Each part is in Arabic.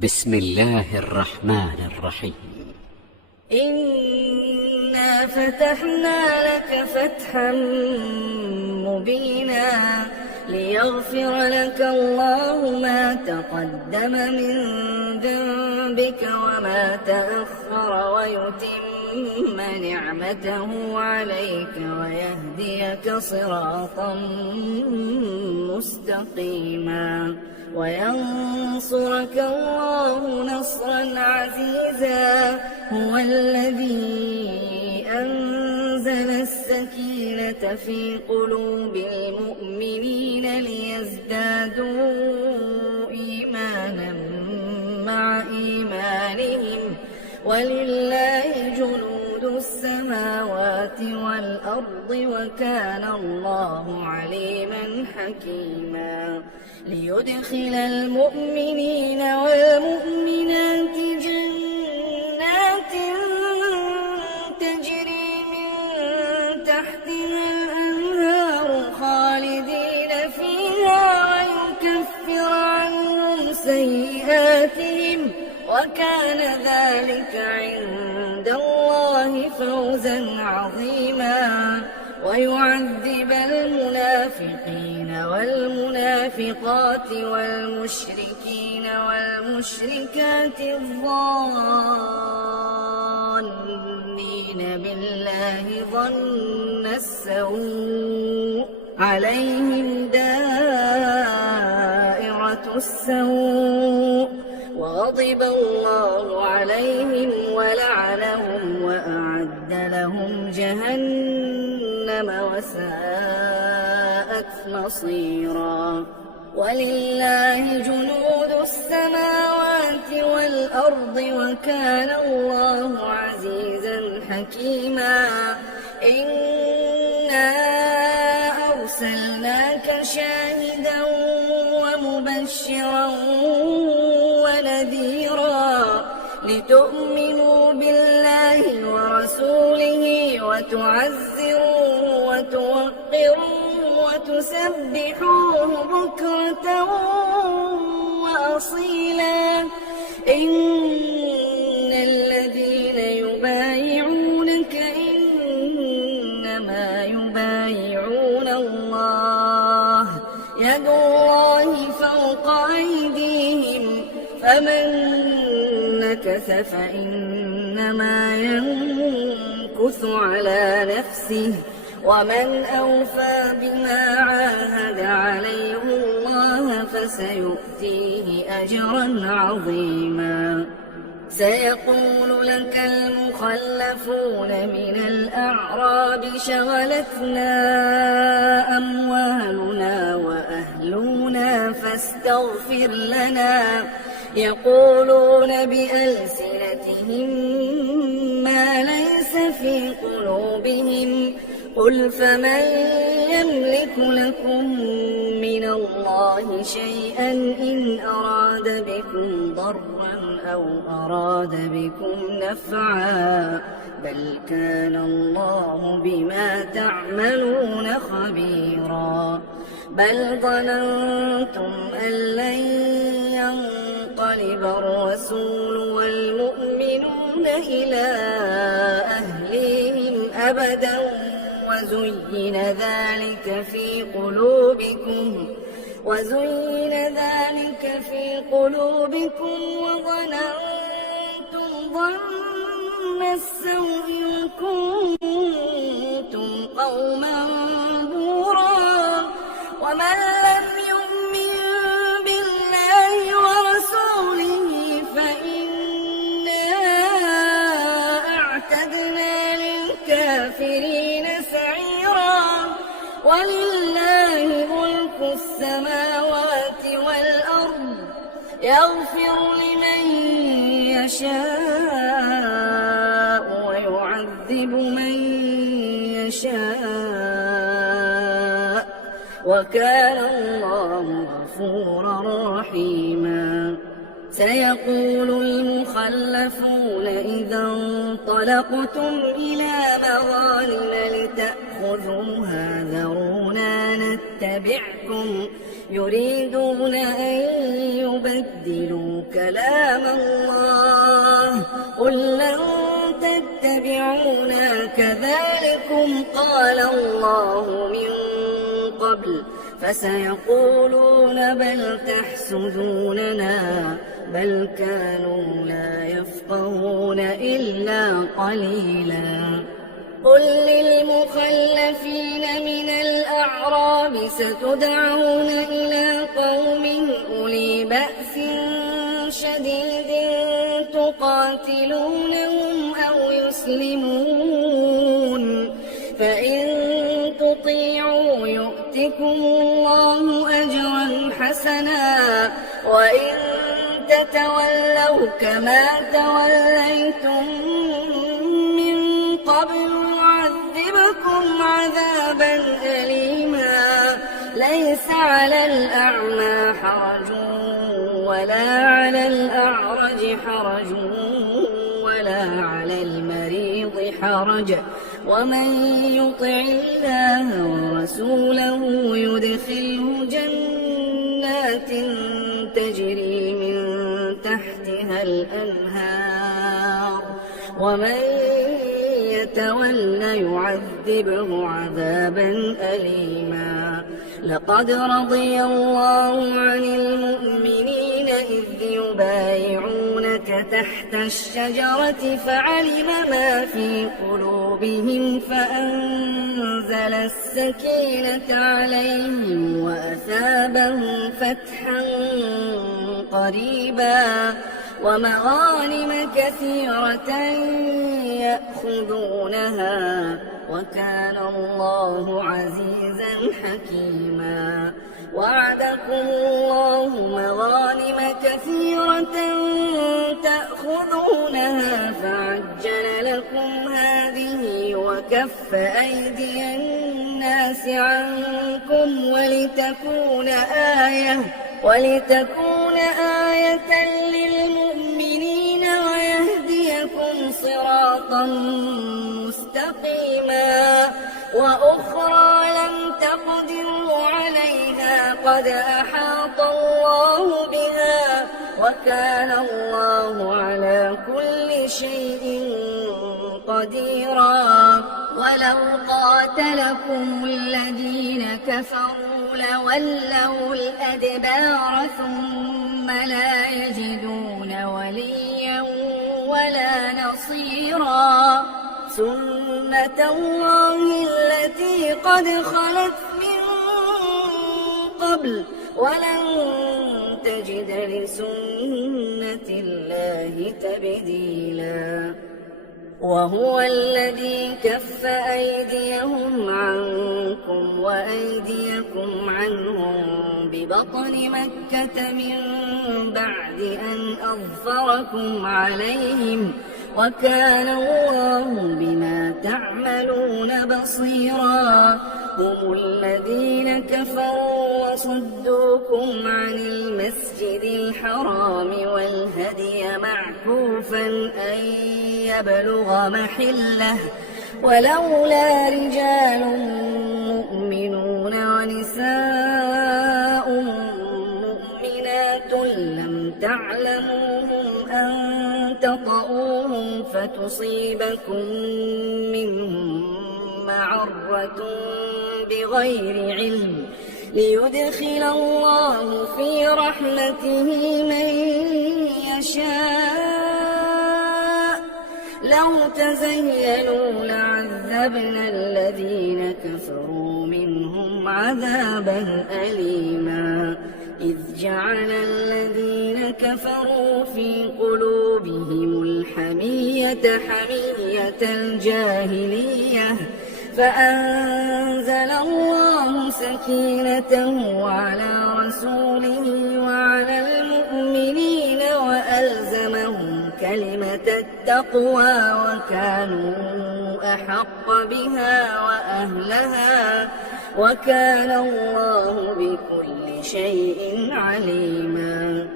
بسم الله الرحمن الرحيم. إنا فتحنا لك فتحا مبينا ليغفر لك الله ما تقدم من ذنبك وما تأخر ويتم نعمته عليك ويهديك صراطا مستقيما وينصرك الله نصرا عزيزا. هو الذي أنزل السكينة في قلوب المؤمنين ليزدادوا إيمانا مع إيمانهم ولله جنود السماوات والأرض وكان الله عليما حكيما. ليدخل المؤمنين والمؤمنات جنات تجري من تحتها الأنهار خالدين فيها ويكفر عنهم سيئاتهم وكان ذلك عند الله فوزا عظيما. ويعذب المنافقين والمنافقات والمشركين والمشركات الظانين بالله ظن السوء عليهم دائرة السوء وغضب الله عليهم ولعنهم وأعد لهم جهنم وساءت مصيرا. ولله جنود السماوات والأرض وكان الله عزيزا حكيما. إنا أرسلناك شاهدا ومبشرا ونذيرا لتؤمنوا بالله ورسوله وتعزروه وتوقروه وتسبحوه بكرة وأصيلا. إن الذين يبايعونك إنما يبايعون الله يد الله فوق أيديهم فمن نكث فإنما ينكث على نفسه ومن أوفى بما عاهد عليه الله فسيؤتيه أجرا عظيما. سيقول لك المخلفون من الأعراب شغلتنا أموالنا وأهلنا فاستغفر لنا يقولون بألسنتهم ما ليس في قلوبهم قل فمن يملك لكم من الله شيئا إن أراد بكم ضرا أو أراد بكم نفعا بل كان الله بما تعملون خبيرا. بل ظننتم أن لن ينقلب الرسول والمؤمنون إلى أهليهم أبدا وزين ذلك في قلوبكم وظننتم ظن السوء وكنتم قوما بورا. ومن لم يؤمن بالله ورسوله فإنا أعتدنا للكافرين سعيرا. ولله ملك السماوات والأرض يغفر لمن يشاء ويعذب من يشاء وكان الله غفورا رحيما. سيقول المخلفون إذا انطلقتم إلى مغانم لتأخذوها ذرونا نتبعكم يريدون أن يبدلوا كلام الله قل لن تتبعونا كذلكم قال الله من قبل فسيقولون بل تحسدوننا بل كانوا لا يفقهون إلا قليلا قل للمخلفين من الأعراب ستدعون إلى قوم أولي بأس شديد تقاتلونهم أو يسلمون فإن تطيعوا يؤتكم الله أجرا حسنا وإن تتولوا كما توليتم من قبل يعذبكم عذابا أليما ليس على الأعمى حرج ولا على الأعرج حرج ولا على المريض حرج ومن يطع الله ورسوله يدخله جنات تجري من تحتها الأنهار ومن يتول يعذبه عذابا أليما لقد رضي الله عن المؤمنين إذ يبايعونك تحت الشجرة فعلم ما في قلوبهم فأنزل السكينة عليهم وأثابهم فتحا قريبا ومغانم كثيرة يأخذونها وكان الله عزيزا حكيما وعدكم الله مغانم كثيرة تأخذونها فعجل لكم هذه وكف أيدي الناس عنكم ولتكون آية للمؤمنين ويهديكم صراطا مستقيما وأخرى لم تقدروا عليها قد أحاط الله بها وكان الله على كل شيء قديرا ولو قاتلكم الذين كفروا لولوا الأدبار ثم لا يجدون وليا ولا نصيرا سنة الله التي قد خلت من قبل ولن تجد لسنة الله تبديلا وهو الذي كف أيديهم عنكم وأيديكم عنهم ببطن مكة من بعد أن أظفركم عليهم وكان الله بما تعملون بصيرا هم الذين كفروا وصدوكم عن المسجد الحرام والهدي معكوفا أن يبلغ محله ولولا رجال مؤمنون ونساء مؤمنات لم تعلموهم أن تطؤوهم فتصيبكم منهم معرة بغير علم ليدخل الله في رحمته من يشاء لو تزينوا لعذبنا الذين كفروا منهم عذابا أليما إذ جعل الذين كفروا في قلوبهم الحمية حمية الجاهلية فأنزل الله سكينته على رسوله وعلى المؤمنين وألزمهم كلمة التقوى وكانوا أحق بها وأهلها وكان الله بكل شيء عليما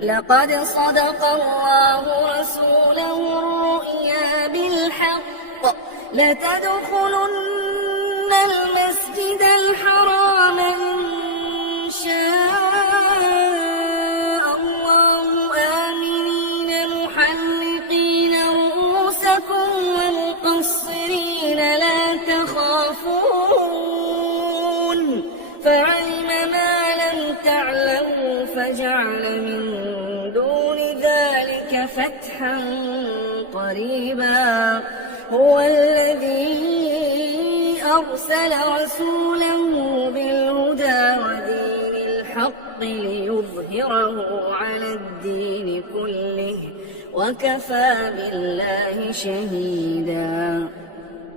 لقد صدق الله رسوله الرؤيا بالحق لتدخلن المسجد الحرام إن شاء فتحا قريبا هو الذي أرسل رسوله بالهدى ودين الحق ليظهره على الدين كله وكفى بالله شهيدا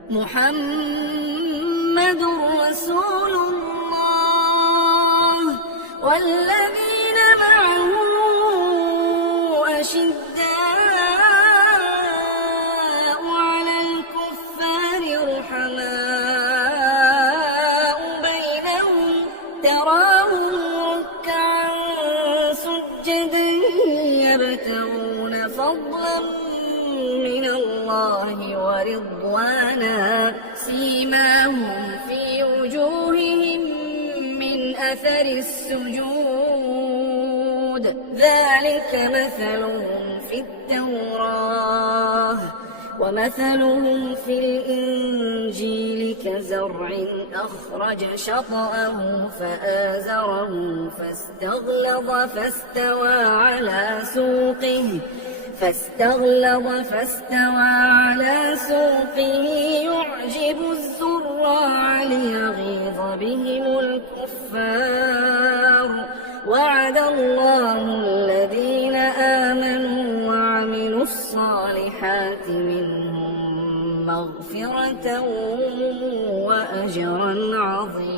محمد رسول الله والذين معه أشداء على الكفار رحماء بينهم تراهم ركعا سجدا يبتغون فضلا من الله ورضوانا سيماهم في وجوههم من أثر السجود ذلك مثلهم في التوراة ومثلهم في الإنجيل كزرع أخرج شطأه فآزره فاستغلظ فاستوى على سوقه يعجب الزراع ليغيظ بهم الكفار وعد الله الذين آمنوا وعملوا الصالحات منهم مغفرة وأجرا عظيما.